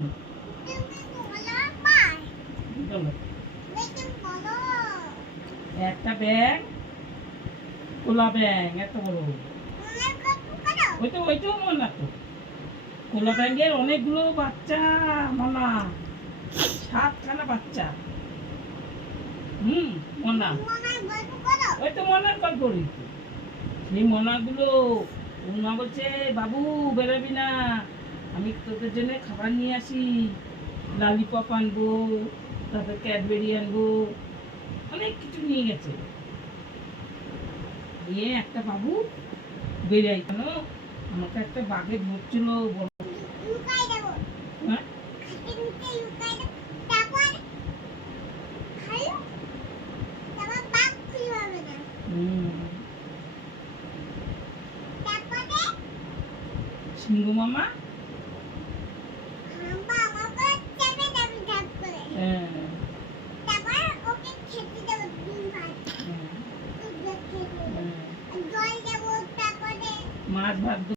বলো। একটা ব্যাং, কোলা ব্যাং এত বড়। ওইটাও মনে তো। কোলা ব্যাঙের অনেকগুলো বাচ্চা মনা, 7খানা বাচ্চা। মনা। ওই তো মনার গল্প রয়েছে। সেই মনাগুলো মা বলছে, বাবু বেরোবি না, আমি তোদের জন্য খাবার নিয়ে আসি, লালিপপ আনবো, তারপর ক্যাডবেরি আনবো, অনেক কিছু নিয়ে গেছে। নিয়ে একটা বাবু বেরিয়ে কেন আমাকে একটা বাঘে ধরছিল বড়। হ্যাঁ? সিংহ মামা মাছ ভাত